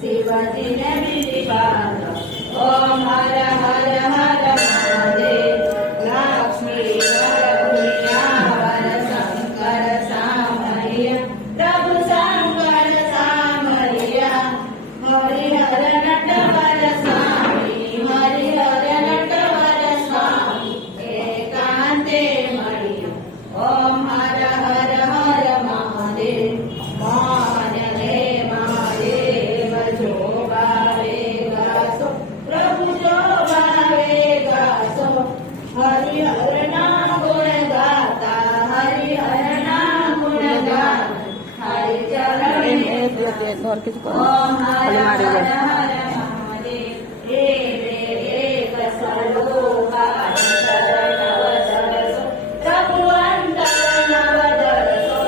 शिवजीने विधिपात ओम हर हर हर महादेव लक्ष्मी भूमिया वर शंकर सामरिया प्रभु शंकर सामरिया हरिहर नटवर स्वामी हरिहर नटवर स्वामी एकांते मणिया ओम हर हर हर महादेव महादेव जो गावे गासो प्रभु जो गावे गासो हरिहर नाम गुण गाता हरिहर नाम गुण गाता हरि चरण ओम हर हर हर महादेव एक स्वरूपाय शरणव सरसो प्रभु अंतर नव दरसो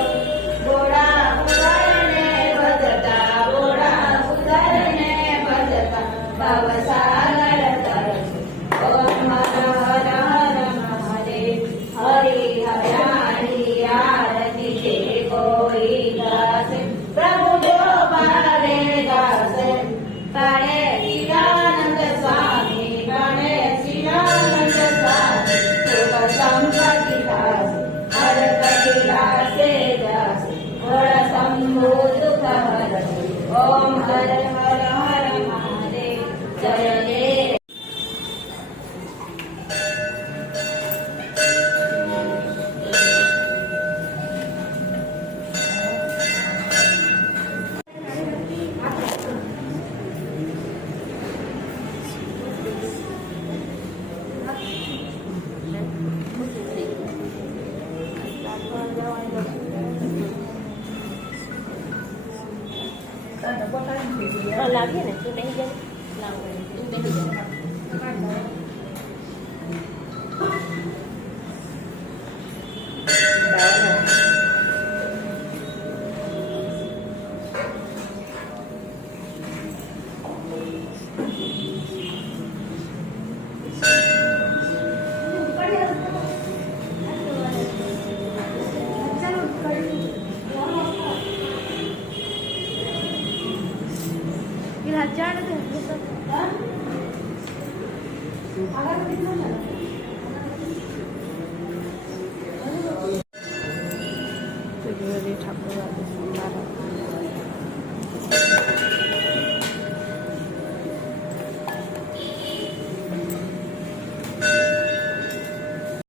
गोडा उतरणे भजता गोडा उतरणे भजता भवसागर तरसो ओम हर हर हर महादेव हरि हरि आरती के कोई दासे प्रभु जो पावे दासे काळे शिवानंद स्वामी काळे शिवानंद स्वामी सुख संपत्ती दास हर कैलासे दासे हर शंभो दुख हरते ओम हर हर हर महादेव जय जय làm cái này tôi bé dân làm tôi bé dân Thakur